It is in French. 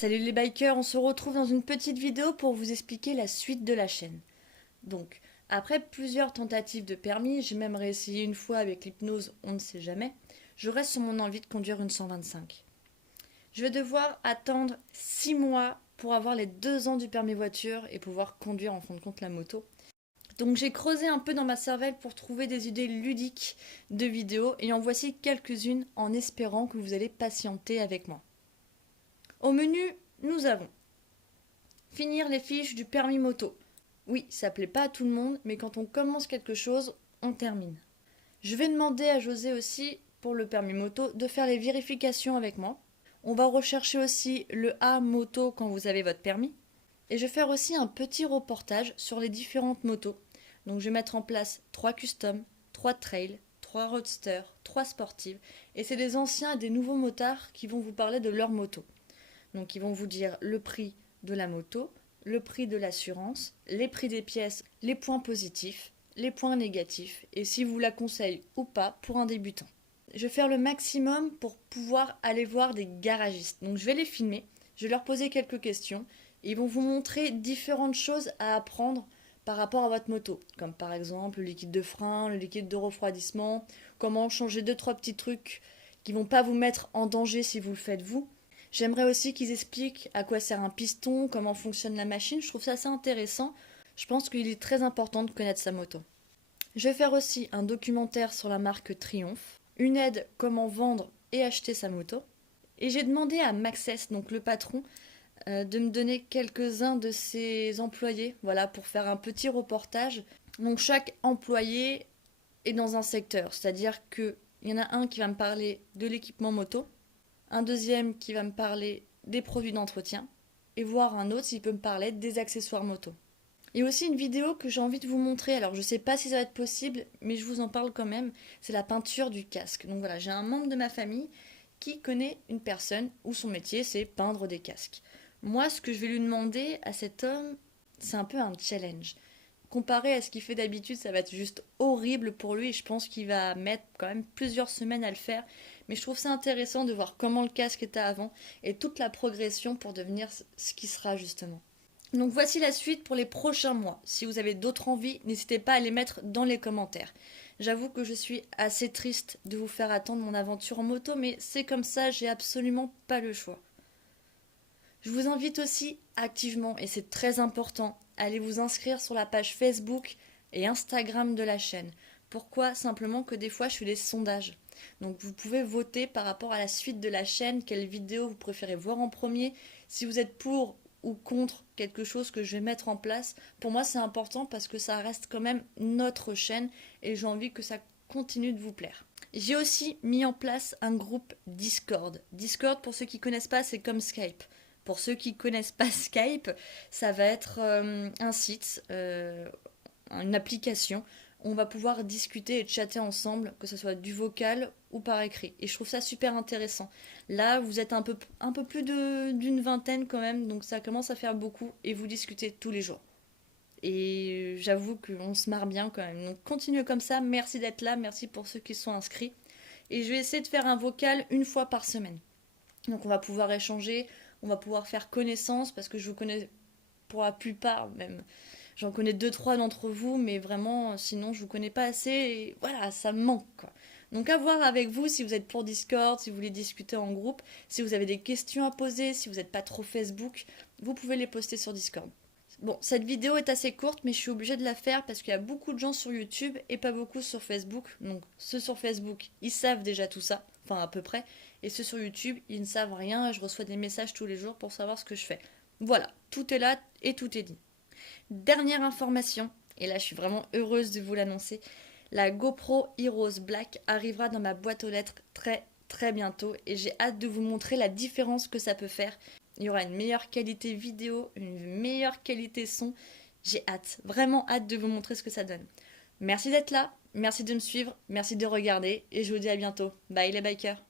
Salut les bikers, on se retrouve dans une petite vidéo pour vous expliquer la suite de la chaîne. Donc, après plusieurs tentatives de permis, j'ai même réessayé une fois avec l'hypnose, on ne sait jamais, je reste sur mon envie de conduire une 125. Je vais devoir attendre 6 mois pour avoir les 2 ans du permis voiture et pouvoir conduire en fin de compte la moto. Donc j'ai creusé un peu dans ma cervelle pour trouver des idées ludiques de vidéos et en voici quelques-unes en espérant que vous allez patienter avec moi. Au menu, nous avons finir les fiches du permis moto. Oui, ça plaît pas à tout le monde, mais quand on commence quelque chose, on termine. Je vais demander à José aussi, pour le permis moto, de faire les vérifications avec moi. On va rechercher aussi le A moto quand vous avez votre permis. Et je vais faire aussi un petit reportage sur les différentes motos. Donc je vais mettre en place 3 customs, 3 trails, 3 roadsters, 3 sportives. Et c'est des anciens et des nouveaux motards qui vont vous parler de leur moto. Donc ils vont vous dire le prix de la moto, le prix de l'assurance, les prix des pièces, les points positifs, les points négatifs et si vous la conseillez ou pas pour un débutant. Je vais faire le maximum pour pouvoir aller voir des garagistes. Donc je vais les filmer, je vais leur poser quelques questions et ils vont vous montrer différentes choses à apprendre par rapport à votre moto, comme par exemple le liquide de frein, le liquide de refroidissement, comment changer 2-3 petits trucs qui vont pas vous mettre en danger si vous le faites vous. J'aimerais aussi qu'ils expliquent à quoi sert un piston, comment fonctionne la machine. Je trouve ça assez intéressant. Je pense qu'il est très important de connaître sa moto. Je vais faire aussi un documentaire sur la marque Triumph, une aide comment vendre et acheter sa moto. Et j'ai demandé à Maxès, donc le patron, de me donner quelques-uns de ses employés, voilà, pour faire un petit reportage. Donc chaque employé est dans un secteur, c'est-à-dire qu'il y en a un qui va me parler de l'équipement moto, un deuxième qui va me parler des produits d'entretien, et voir un autre s'il peut me parler des accessoires moto. Il y a aussi une vidéo que j'ai envie de vous montrer, alors je sais pas si ça va être possible, mais je vous en parle quand même, c'est la peinture du casque. Donc voilà, j'ai un membre de ma famille qui connaît une personne où son métier c'est peindre des casques. Moi, ce que je vais lui demander à cet homme, c'est un peu un challenge. Comparé à ce qu'il fait d'habitude, ça va être juste horrible pour lui et je pense qu'il va mettre quand même plusieurs semaines à le faire. Mais je trouve ça intéressant de voir comment le casque était avant et toute la progression pour devenir ce qui sera justement. Donc voici la suite pour les prochains mois. Si vous avez d'autres envies, n'hésitez pas à les mettre dans les commentaires. J'avoue que je suis assez triste de vous faire attendre mon aventure en moto, mais c'est comme ça, j'ai absolument pas le choix. Je vous invite aussi activement, et c'est très important, à aller vous inscrire sur la page Facebook et Instagram de la chaîne. Pourquoi? Simplement que des fois je fais des sondages. Donc vous pouvez voter par rapport à la suite de la chaîne, quelle vidéo vous préférez voir en premier, si vous êtes pour ou contre quelque chose que je vais mettre en place. Pour moi c'est important parce que ça reste quand même notre chaîne et j'ai envie que ça continue de vous plaire. J'ai aussi mis en place un groupe Discord. Discord, pour ceux qui ne connaissent pas, c'est comme Skype. Pour ceux qui ne connaissent pas Skype, ça va être un site, une application. On va pouvoir discuter et chatter ensemble, que ce soit du vocal ou par écrit. Et je trouve ça super intéressant. Là, vous êtes un peu plus d'une vingtaine quand même, donc ça commence à faire beaucoup et vous discutez tous les jours. Et j'avoue qu'on se marre bien quand même. Donc continuez comme ça, merci d'être là, merci pour ceux qui sont inscrits. Et je vais essayer de faire un vocal une fois par semaine. Donc on va pouvoir échanger, on va pouvoir faire connaissance parce que je vous connais pour la plupart même. J'en connais 2-3 d'entre vous, mais vraiment sinon je vous connais pas assez et voilà, ça me manque quoi. Donc à voir avec vous si vous êtes pour Discord, si vous voulez discuter en groupe, si vous avez des questions à poser, si vous n'êtes pas trop Facebook, vous pouvez les poster sur Discord. Bon, cette vidéo est assez courte, mais je suis obligée de la faire parce qu'il y a beaucoup de gens sur YouTube et pas beaucoup sur Facebook. Donc, ceux sur Facebook, ils savent déjà tout ça, enfin à peu près. Et ceux sur YouTube, ils ne savent rien. Je reçois des messages tous les jours pour savoir ce que je fais. Voilà, tout est là et tout est dit. Dernière information, et là je suis vraiment heureuse de vous l'annoncer, la GoPro Heroes Black arrivera dans ma boîte aux lettres très bientôt et j'ai hâte de vous montrer la différence que ça peut faire. Il y aura une meilleure qualité vidéo, une meilleure qualité son. J'ai hâte, vraiment hâte de vous montrer ce que ça donne. Merci d'être là, merci de me suivre, merci de regarder et je vous dis à bientôt. Bye les bikers.